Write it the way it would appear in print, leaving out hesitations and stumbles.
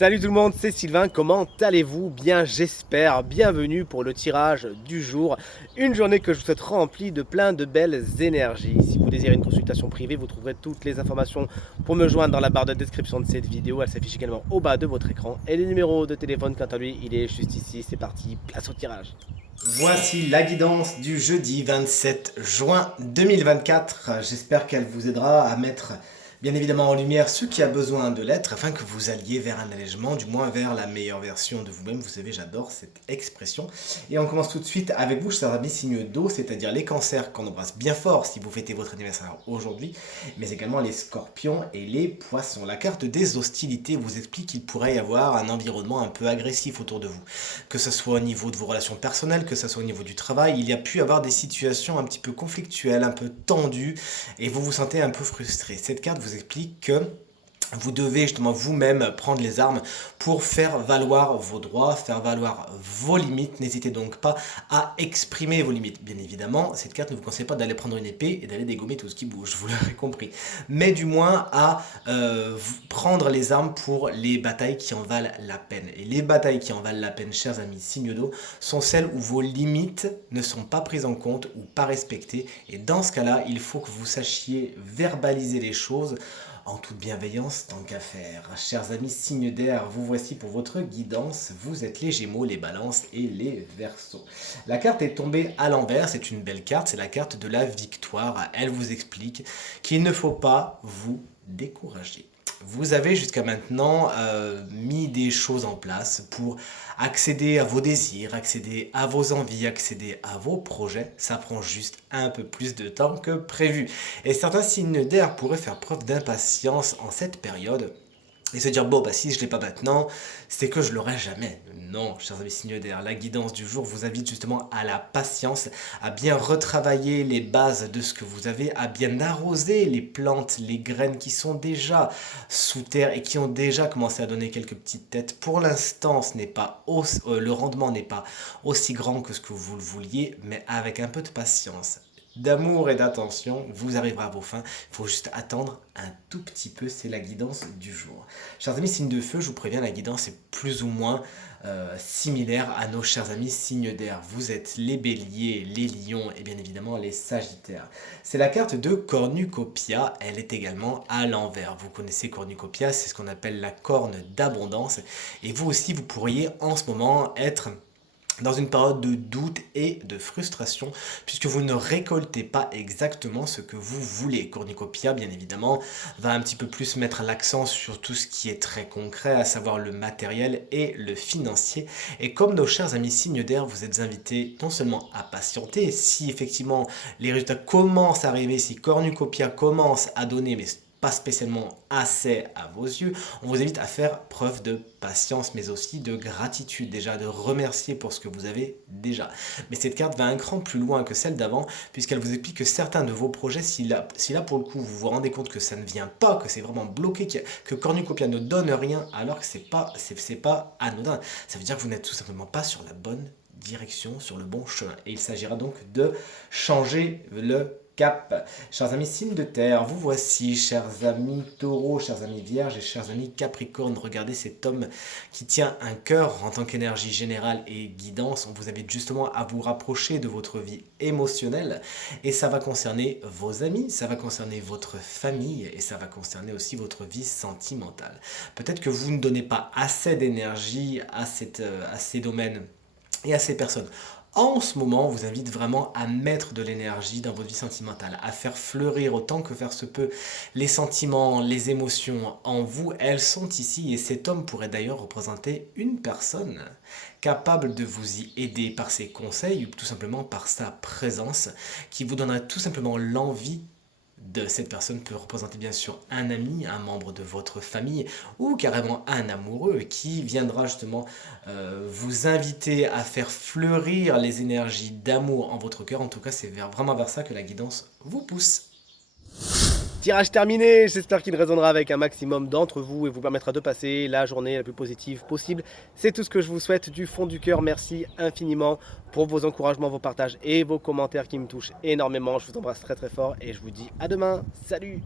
Salut tout le monde, c'est Sylvain, comment allez-vous? Bien j'espère, bienvenue pour le tirage du jour. Une journée que je vous souhaite remplie de plein de belles énergies. Si vous désirez une consultation privée, vous trouverez toutes les informations pour me joindre dans la barre de description de cette vidéo. Elle s'affiche également au bas de votre écran. Et le numéro de téléphone, quant à lui, il est juste ici. C'est parti, place au tirage. Voici la guidance du jeudi 27 juin 2024. J'espère qu'elle vous aidera à mettre bien évidemment en lumière ce qui a besoin de l'être afin que vous alliez vers un allègement, du moins vers la meilleure version de vous-même. Vous savez, j'adore cette expression. Et on commence tout de suite avec vous, chers amis signes d'eau, c'est-à-dire les cancers qu'on embrasse bien fort si vous fêtez votre anniversaire aujourd'hui, mais également les scorpions et les poissons. La carte des hostilités vous explique qu'il pourrait y avoir un environnement un peu agressif autour de vous. Que ce soit au niveau de vos relations personnelles, que ce soit au niveau du travail, il y a pu avoir des situations un petit peu conflictuelles, un peu tendues, et vous vous sentez un peu frustré. Cette carte vous explique que vous devez justement vous-même prendre les armes pour faire valoir vos droits, faire valoir vos limites. N'hésitez donc pas à exprimer vos limites. Bien évidemment, cette carte ne vous conseille pas d'aller prendre une épée et d'aller dégommer tout ce qui bouge, vous l'aurez compris. Mais du moins à prendre les armes pour les batailles qui en valent la peine. Et les batailles qui en valent la peine, chers amis signes d'eau, sont celles où vos limites ne sont pas prises en compte ou pas respectées. Et dans ce cas-là, il faut que vous sachiez verbaliser les choses en toute bienveillance, tant qu'à faire. Chers amis signes d'air, vous voici pour votre guidance. Vous êtes les Gémeaux, les Balances et les Verseaux. La carte est tombée à l'envers, c'est une belle carte, c'est la carte de la victoire. Elle vous explique qu'il ne faut pas vous décourager. Vous avez jusqu'à maintenant mis des choses en place pour accéder à vos désirs, accéder à vos envies, accéder à vos projets. Ça prend juste un peu plus de temps que prévu. Et certains signes d'air pourraient faire preuve d'impatience en cette période et se dire, bon, bah si je ne l'ai pas maintenant, c'est que je l'aurai jamais. Non, chers amis signes d'air, la guidance du jour vous invite justement à la patience, à bien retravailler les bases de ce que vous avez, à bien arroser les plantes, les graines qui sont déjà sous terre et qui ont déjà commencé à donner quelques petites têtes. Pour l'instant, le rendement n'est pas aussi grand que ce que vous le vouliez, mais avec un peu de patience, d'amour et d'attention, vous arriverez à vos fins. Il faut juste attendre un tout petit peu, c'est la guidance du jour. Chers amis signes de feu, je vous préviens, la guidance est plus ou moins similaire à nos chers amis signes d'air. Vous êtes les béliers, les lions et bien évidemment les sagittaires. C'est la carte de Cornucopia, elle est également à l'envers. Vous connaissez Cornucopia, c'est ce qu'on appelle la corne d'abondance. Et vous aussi, vous pourriez en ce moment être dans une période de doute et de frustration, puisque vous ne récoltez pas exactement ce que vous voulez. Cornucopia, bien évidemment, va un petit peu plus mettre l'accent sur tout ce qui est très concret, à savoir le matériel et le financier. Et comme nos chers amis signes d'air, vous êtes invités non seulement à patienter, si effectivement les résultats commencent à arriver, si Cornucopia commence à donner, mais pas spécialement assez à vos yeux, on vous invite à faire preuve de patience, mais aussi de gratitude, déjà de remercier pour ce que vous avez déjà. Mais cette carte va un cran plus loin que celle d'avant, puisqu'elle vous explique que certains de vos projets, si là pour le coup vous vous rendez compte que ça ne vient pas, que c'est vraiment bloqué, que Cornucopia ne donne rien, alors que c'est pas anodin. Ça veut dire que vous n'êtes tout simplement pas sur la bonne direction, sur le bon chemin. Et il s'agira donc de changer le cap. Chers amis signes de terre, vous voici, chers amis taureaux, chers amis vierges et chers amis capricornes. Regardez cet homme qui tient un cœur en tant qu'énergie générale et guidance. On vous invite justement à vous rapprocher de votre vie émotionnelle et ça va concerner vos amis, ça va concerner votre famille et ça va concerner aussi votre vie sentimentale. Peut-être que vous ne donnez pas assez d'énergie à ces domaines et à ces personnes. En ce moment, on vous invite vraiment à mettre de l'énergie dans votre vie sentimentale, à faire fleurir autant que faire se peut les sentiments, les émotions en vous. Elles sont ici et cet homme pourrait d'ailleurs représenter une personne capable de vous y aider par ses conseils ou tout simplement par sa présence qui vous donnera tout simplement l'envie de cette personne peut représenter bien sûr un ami, un membre de votre famille ou carrément un amoureux qui viendra justement vous inviter à faire fleurir les énergies d'amour en votre cœur. En tout cas, c'est vraiment vers ça que la guidance vous pousse. Tirage terminé, j'espère qu'il résonnera avec un maximum d'entre vous et vous permettra de passer la journée la plus positive possible. C'est tout ce que je vous souhaite du fond du cœur. Merci infiniment pour vos encouragements, vos partages et vos commentaires qui me touchent énormément. Je vous embrasse très très fort et je vous dis à demain. Salut!